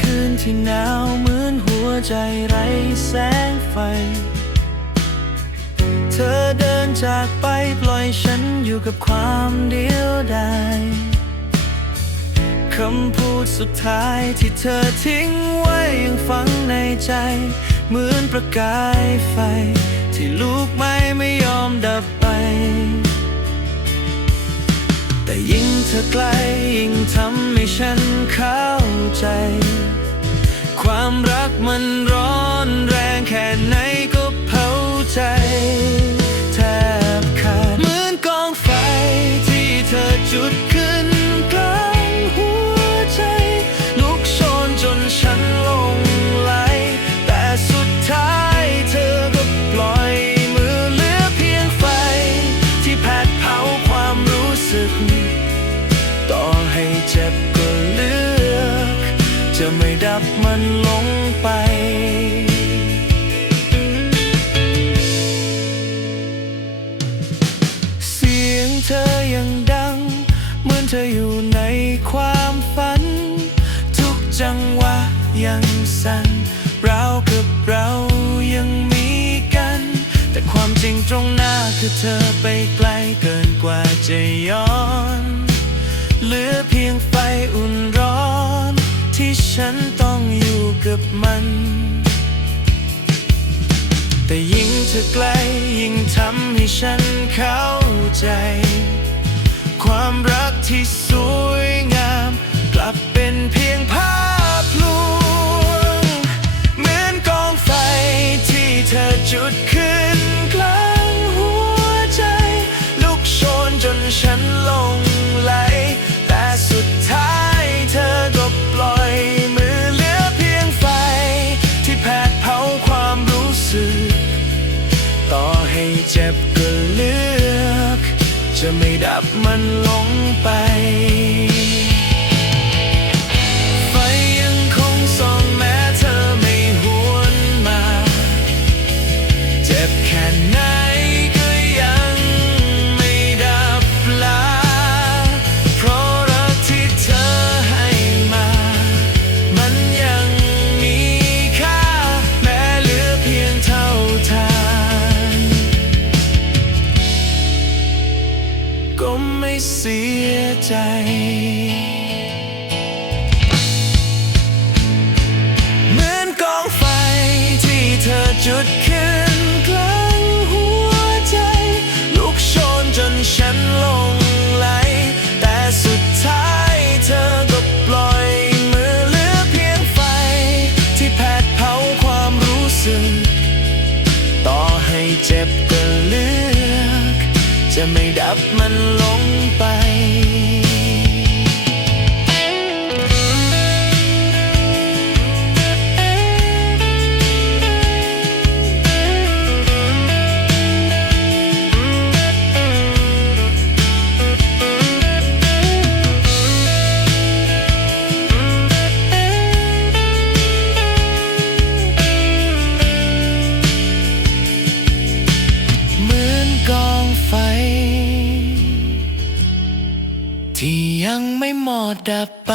คืนที่หนาวเหมือนหัวใจไร้แสงไฟ เธอเดินจากไปปล่อยฉันอยู่กับความเดียวดายคำพูดสุดท้ายที่เธอทิ้งไว้ยังฝังในใจ เหมือนประกายไฟ ที่ลูกไม่ไม่ยอมดับไป แต่ยิ่งเธอใกล้ยิ่งทำให้ฉันเข้าใจ ความรักมันร้อนแรงแค่ไหน ไม่ดับมันลงไป เสียงเธอยังดัง เหมือนเธออยู่ในความฝัน ทุกจังหวะยังสั่นเรากับเรายังมีกัน แต่ความจริงตรงหน้าคือเธอไปไกลเกินกว่าจะย้อน เหลือเพียงไฟอุ่นร ฉันต้องอยู่กับมัน แต่ยิ่งเธอใกล้ยิ่งทำให้ฉันเข้าใจ ความรักที่สวยงาม กลับเป็นเพียงภาพลวง เหมือนกองไฟที่เธอจุดขึ้นกลางหัวใจ ลุกโชนจนฉันล ดับมันลงไป ไม่เสียใจเหมือนกองไฟที่เธอจุดขึ้น จะไม่ดับมันลงไป ที่ยังไม่หมดดับไป